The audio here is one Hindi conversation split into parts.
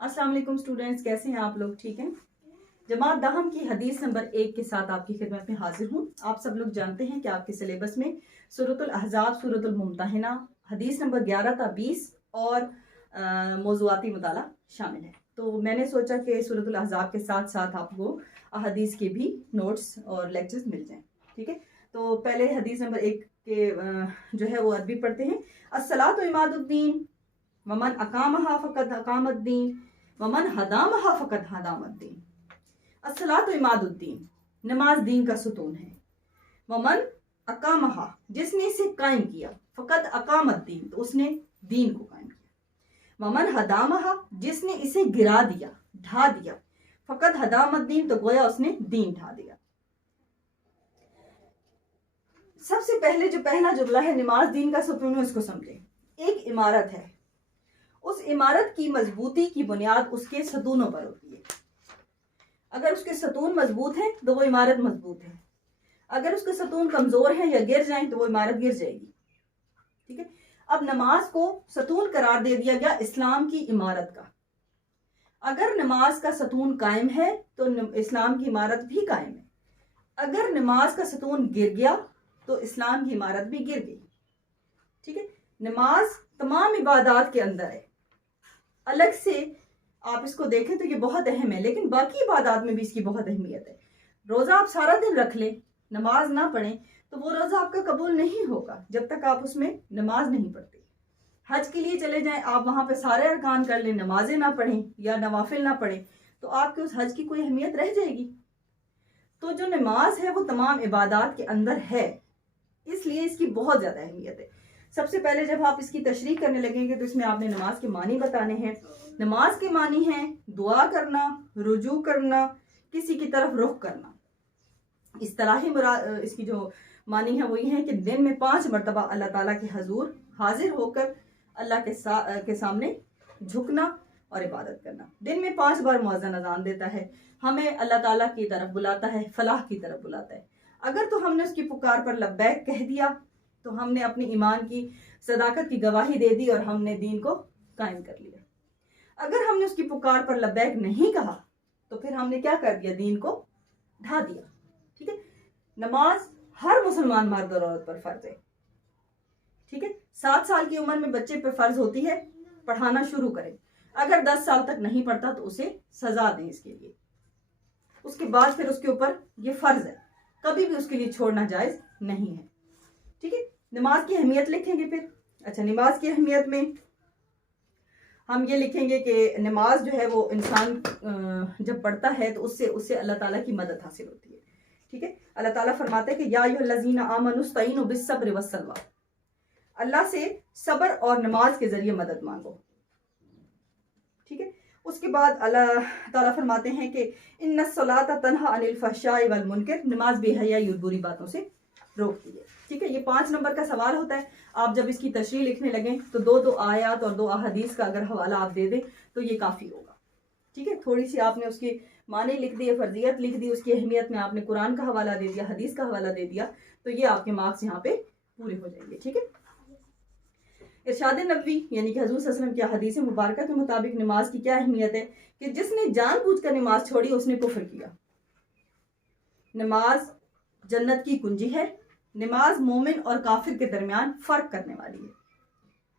अस्सलाम वालेकुम स्टूडेंट्स, कैसे हैं आप लोग? ठीक हैं। जमात दाहम की हदीस नंबर 1 के साथ आपकी खिदमत में हाजिर हूँ। आप सब लोग जानते हैं कि आपके सिलेबस में सूरतुल अहज़ाब, सूरतुल मुम्तहिना, हदीस नंबर 11 था 20 और मौज़ूआती मुताला शामिल है। तो मैंने सोचा कि सूरतुल अहज़ाब के साथ साथ आपको हदीस के भी नोट्स और लेक्चर्स मिल जाएं। ठीक है, तो पहले हदीस नंबर 1 के जो है वो अरबी पढ़ते हैं। अस्सलातु इमादुद्दीन वमन अकामहा फ़क़द अकामद्दीन वमन हदामहा फ़क़द हदामद्दीन। अस्सलातु इमादुद्दीन, नमाज दीन का सुतून है। वमन अकामहा, जिसने इसे कायम किया, फ़क़द अकामद्दीन, तो उसने दीन को कायम किया। वमन हदामहा, जिसने इसे गिरा दिया, ढा दिया, फ़क़द हदामद्दीन, तो गोया उसने दीन ढा दिया। सबसे पहले जो पहला जुमला है नमाज दीन का सुतून है, उसको समझे। एक इमारत है, उस इमारत की मजबूती की बुनियाद उसके सतूनों पर होती है। अगर उसके सतून मजबूत हैं तो वो इमारत मजबूत है। अगर उसके सतून कमजोर हैं या गिर जाएं तो वो इमारत गिर जाएगी। ठीक है, अब नमाज को सतून करार दे दिया गया इस्लाम की इमारत का। अगर नमाज का सतून कायम है तो इस्लाम की इमारत भी कायम है। अगर नमाज का सतून गिर गया तो इस्लाम की इमारत भी गिर गई। ठीक है, नमाज तमाम इबादत के अंदर है। अलग से आप इसको देखें तो ये बहुत अहम है, लेकिन बाकी इबादत में भी इसकी बहुत अहमियत है। रोज़ा आप सारा दिन रख लें, नमाज ना पढ़ें तो वो रोज़ा आपका कबूल नहीं होगा जब तक आप उसमें नमाज नहीं पढ़ते। हज के लिए चले जाएं, आप वहां पे सारे अरकान कर लें, नमाजें ना पढ़ें या नवाफिल ना पढ़ें, तो आपके उस हज की कोई अहमियत रह जाएगी। तो जो नमाज है वो तमाम इबादत के अंदर है, इसलिए इसकी बहुत ज़्यादा अहमियत है। सबसे पहले जब आप इसकी तशरीह करने लगेंगे तो इसमें आपने नमाज के मानी बताने हैं। नमाज के मानी हैं दुआ करना, रुजू करना, किसी की तरफ रुख करना। इस्तिलाही इसकी जो मानी है वो ये है कि दिन में 5 मरतबा अल्लाह ताला के हजूर हाजिर होकर अल्लाह के सामने झुकना और इबादत करना। दिन में 5 बार मुअज्जिन अज़ान देता है, हमें अल्लाह ताला की तरफ बुलाता है, फलाह की तरफ बुलाता है। अगर तो हमने उसकी पुकार पर लब्बैक कह दिया तो हमने अपनी ईमान की सदाकत की गवाही दे दी और हमने दीन को कायम कर लिया। अगर हमने उसकी पुकार पर लब्बैक नहीं कहा तो फिर हमने क्या कर दिया, दीन को ढा दिया। ठीक है, नमाज हर मुसलमान मर्द और औरत पर फर्ज है। ठीक है, 7 साल की उम्र में बच्चे पर फर्ज होती है पढ़ाना शुरू करें। अगर 10 साल तक नहीं पढ़ता तो उसे सजा दें इसके लिए। उसके बाद फिर उसके ऊपर ये फर्ज है, कभी भी उसके लिए छोड़ना जायज नहीं है। ठीक है, नमाज की अहमियत लिखेंगे फिर। अच्छा, नमाज की अहमियत में हम ये लिखेंगे कि नमाज जो है वो इंसान जब पढ़ता है तो उससे अल्लाह ताला की मदद हासिल होती है। ठीक है, अल्लाह ताला फरमाते हैं कि या अय्युहल्लज़ीना आमनुस्तईनु बिस्सब्रि वस्सलवा, अल्लाह से सब्र और नमाज के जरिए मदद मांगो। ठीक है, उसके बाद अल्लाह ताला फरमाते हैं कि इन्नस्सलाता तन्हा अनिल फहशाई वल मुनकर, नमाज बेहयाई और बुरी बातों से रोकती है। ठीक है, ये 5 नंबर का सवाल होता है। आप जब इसकी तशरीह लिखने लगें तो 2 आयत और 2 अहादीस का अगर हवाला आप दे दें तो ये काफ़ी होगा। ठीक है, थोड़ी सी आपने उसके माने लिख दिए, फर्जियत लिख दी, उसकी अहमियत में आपने कुरान का हवाला दे दिया, हदीस का हवाला दे दिया, तो ये आपके मार्क्स यहाँ पे पूरे हो जाएंगे। ठीक है, इरशाद नबवी यानी कि हजूर सल्लल्लाहु अलैहि वसल्लम की हदीस मुबारक के मुताबिक नमाज की क्या अहमियत है कि जिसने जानबूझकर नमाज छोड़ी उसने कुफ्र किया। नमाज जन्नत की कुंजी है। नमाज मोमिन और काफिर के दरमियान फर्क करने वाली है।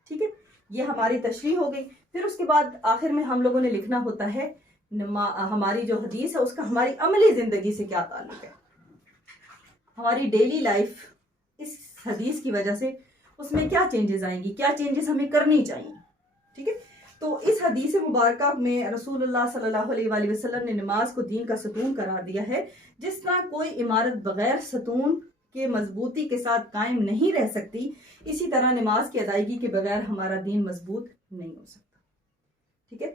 ठीक है, ये हमारी तशरीह हो गई। फिर उसके बाद आखिर में हम लोगों ने लिखना होता है हमारी जो हदीस है उसका हमारी अमली जिंदगी से क्या ताल्लुक है। हमारी डेली लाइफ इस हदीस की वजह से उसमें क्या चेंजेस आएंगी, क्या चेंजेस हमें करनी चाहिए। ठीक है, तो इस हदीस मुबारक में रसूलुल्लाह सल्लल्लाहु अलैहि वसल्लम ने नमाज को दीन का सतून करार दिया है। जिस तरह कोई इमारत बगैर सतून के मजबूती के साथ कायम नहीं रह सकती, इसी तरह नमाज की अदायगी के बगैर हमारा दीन मजबूत नहीं हो सकता। ठीक है,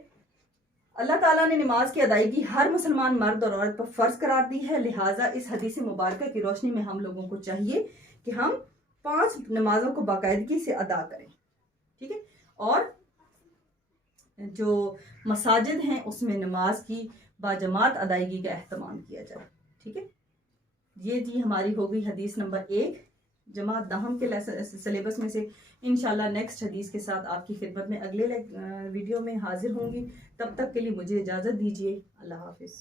अल्लाह ताला ने नमाज की अदायगी हर मुसलमान मर्द और औरत पर फर्ज करार दी है। लिहाजा इस हदीस मुबारक की रोशनी में हम लोगों को चाहिए कि हम 5 नमाजों को बाकायदगी से अदा करें। ठीक है, और जो मसाजिद हैं उसमें नमाज की बाजमात अदायगी का एहतमाम किया जाए। ठीक है, ये जी हमारी हो गई हदीस नंबर 1। जमात दाहम के सिलेबस में से इंशाल्लाह नेक्स्ट हदीस के साथ आपकी खिदमत में अगले वीडियो में हाजिर होंगी। तब तक के लिए मुझे इजाज़त दीजिए। अल्लाह हाफिज़।